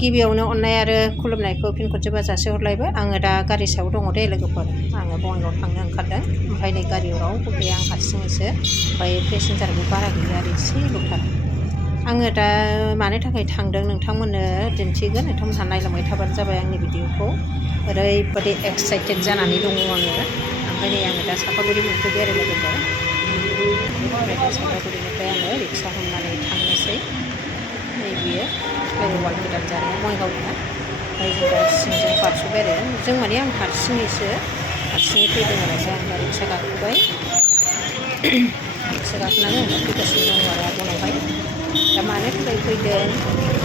गिबियावनो अननाय आरो खुलुमनायखौ फिन खनसेबा जासिहरलायबाय आङो दा गारि सायाव दङ दे लोगोफोर आङो बङाइगाव थांनो ओंखारदों ओमफ्राय नै गारियाव रावबो गैया आं हारसिङैसो ओमफ्राय पेसेन्जारबो बारा गैया आरो एसेल'थार आङो दा मानि थाखाय थांदों नोंथांमोननो दिन्थिगोन नोंथांमोनहा नायलांबाय थाबानो जाबाय आंनि भिडिअखौ ओरैबादि एक्साइटेड जानानै दङ आङो ओमफ्राय नै आङो दा सापागुरि मोनफैबाय आरो लोगोफोर ओमफ्राय दा सापागुरिनिफ्राय आङो रिक्सा हमनानै थांनोसै नैबेयो फ्लाइअभार गोदान जानाया बङाइगावनिया ओमफ्राय जों दा सिंजों बारस'बाय आरो जों माने आं हारसिङै फैदों आरो दा आं दा रिक्सा गाखोबाय रिक्सा गाखोनानै आं दा फैगासिनो दङ आरो आबनावहाय दा मानो थाखाय फैदों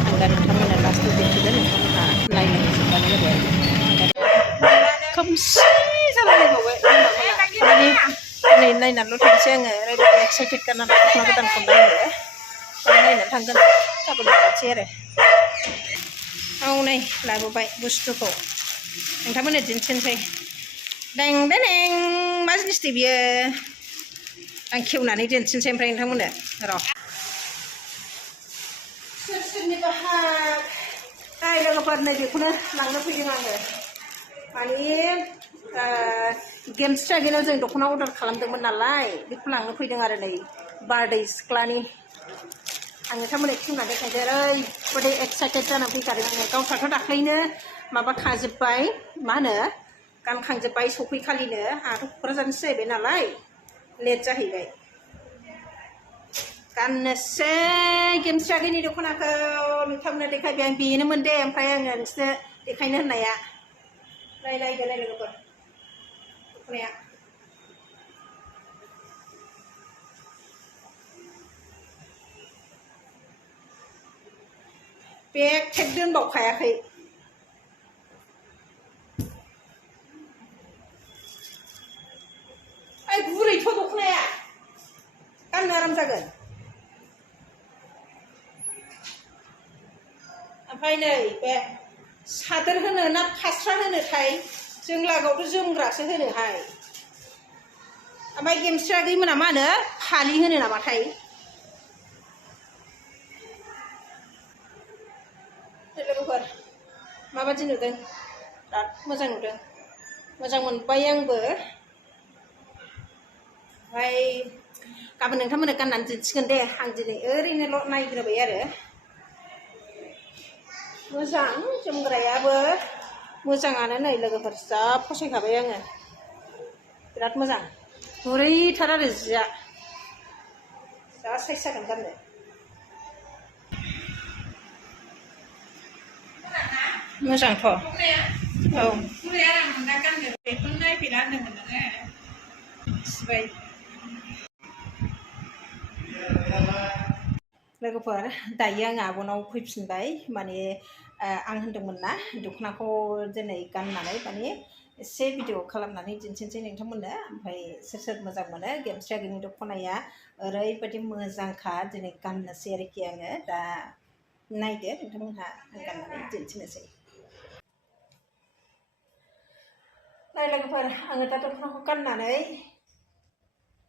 आं दा नोंथांमोननो लास्टआव दिन्थिगोन नोंथांमोनहा नायलांजोबबानो जाबाय खोमसि जालायलायबावबाय माने दिनै नायनानैल' थांसै आङो ओरैबायदि एक्साइटेड गाननानै दख'ना गोदानखौ नायनानै थांगोन गाबोन थांसै आरो औ नै लाबोबाय बुस्थुखौ नोंथांमोननो दिन्थिनोसै दें दें मा जिनिस दे बियो आं खेवनानै दिन्थिनोसै ओमफ्राय नोंथांमोननो र' सोरनि बाहाग नाय लोगोफोर नै बेखौनो लांनो फैदों आङो माने गेम्स ट्रेगेनाव जों दख'ना अर्डार खालामदोंमोन नालाय बेखौ लांनो फैदों आरो नै बारदै सिख्लानि आं नोंथांमोननो खेवनानै देखायदो ओरैबादि एक्साइटेड जानानै फैखादों आङो गावस्राथ' दाख्लैनो माबा खाजोब्बाय मा होनो गानखांजोब्बाय सफैखालिनो आंहाथ' क'क्राझारनिसो जाहैबाय नालाय लेट जाहैबाय गाननोसै गेम्स ट्रेगेननि दख'नाखौ नोंथांमोननो देखायबाय आं बेनोमोन दे ओमफ्राय आङो नोंसोरनो देखायनो होननाया नायदो लोगोफोर दख'नाया बेग थेग दोनबावखायाखै ओइ गुरैथ' दख'नाया गाननो आराम जागोन ओमफ्राय नै बे सादोर होनो ना फास्रा होनोथाय जों लागोआवथ' जोमग्रासो होनोहाय ओमफ्राय गेम्स ट्रेगेमोना मा होनो फालि होनो नामाथाय लोगोफोर माबादि नुदों बिराद मोजां नुदों मोजां मोनबाय आंबो ओमफ्राय गाबोन नोंथांमोननो गाननानै दिन्थिगोन दे आं दिनै ओरैनोल' नायग्रोबाय आरो मोजां जोमग्रायाबो मोजाङानो नै लोगोफोर जा फसायखाबाय आङो बिराद मोजां गुरैथार आरो जिया जा साइज जागोन गाननो मोजांथ' औ बेखौनो नायफैना होनदोंमोन नोङो सिबाय लोगोफोर दायो आं आब'नाव फैफिनबाय माने आं होनदोंमोन ना दख'नाखौ दिनै गाननानै माने एसे भिडिअ खालामनानै दिन्थिनोसै नोंथांमोननो ओमफ्राय सोर मोजां मोनो गेम्स ट्रेगेननि दख'नाया ओरैबायदि मोजांखा दिनै गाननोसै आरोखि आङो दा नायदो नोंथांमोनहा आं गाननानै दिन्थिनोसै नाय लोगोफोर आङो दा दख'नाखौ गाननानै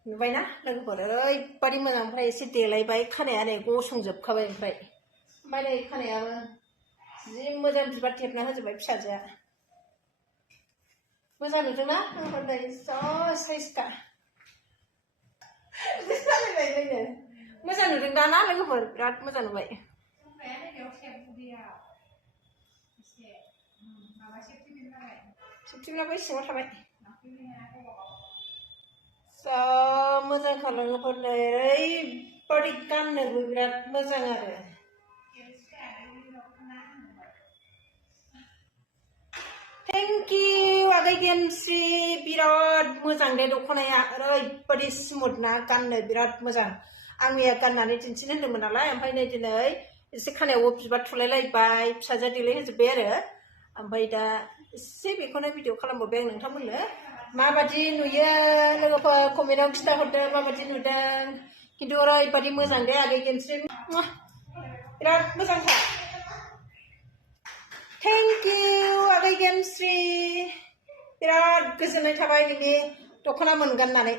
नुबायना लोगोफोर ओरैबादि मोजां ओमफ्राय एसे देलायबाय खानाया नै गसंजोबखाबाय ओमफ्राय नै खानायाबो जि मोजां बिबार थेबना होजोब्बाय फिसाजोआ मोजां नुदोंना लोगोफोर नै जा साइजखा मोजां नुदों दा ना लोगोफोर बिराद मोजां नुबाय सेफ्टिबिनाबो सिङाव थाबाय जा मोजांखा लोगोफोर नै ओरैबादि गाननोबो बिराद मोजां आरो थेंक इउ आगै गेमस्रि बिराद मोजां दे दख'नाया ओरैबादि स्मुथ ना गाननो बिराद मोजां आं मैया गाननानै दिन्थिनो होन्दोंमोन नालाय ओमफ्राय नै दिनै एसे खानायावबो बिबार थुलायलायबाय फिसाजोआ देलायहोजोब्बाय आरो ओमफ्राय दा एसे बेखौनो भिडिअ खालामबावबाय आं नोंथांमोननो माबादि नुयो लोगोफोर कमेन्टआव खिन्थाहरदो माबादि नुदों खिन्थु ओरैबादि मोजां दे आगै गेमस्रि बिराद मोजांखा थेंक इउ आगै गेमस्रि बिराद गोजोननाय थाबाय नोंनि दख'ना मोनगाननानै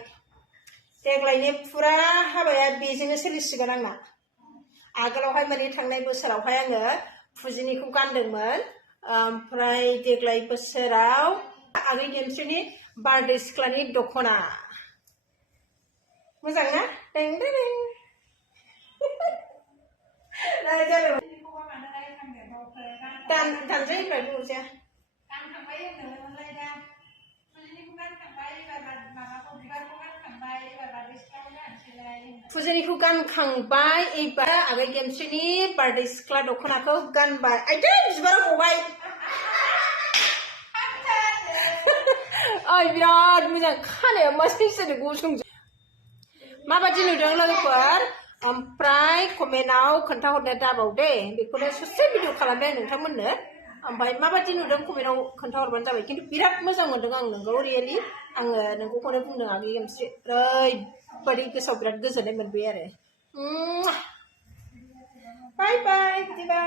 देग्लायनि फुरा हाबाया बेजोंनो सोलिसिगोन आंना आगोलावहाय माने थांनाय बोसोरावहाय आङो फुजिनिखौ गानदोंमोन ओमफ्राय देग्लाय बोसोराव आगै गेमस्रिनि बार्थडे सिख्लानि दख'ना मोजां ना दें दें दानजायोब्रा बुरजा फुजिनिखौ गानखांबाय एबार आगै गेमस्रिनि बार्थडे सिख्ला दख'नाखौ गानबाय आइदै बिबारा गबाय ओइ बिराद मोजां खानाया मा साइज गुसुं माबादि नुदों लोगोफोर ओमफ्राय कमेन्टआव खोन्थाहरनो दाबाव दे बेखौनो ससे भिडिअ खालामबाय आं नोंथांमोननो ओमफ्राय माबादि नुदों कमेन्टआव खोन्थाहरबानो जाबाय खिन्थु बिराद मोजां मोनदों आं नोंगौ रियेलि आङो नोंगौखौनो बुंदों आगै गेमस्रि ओरैबायदि गोसोआव बिराद गोजोननाय मोनबाय आरो बाय बाय बिदिबा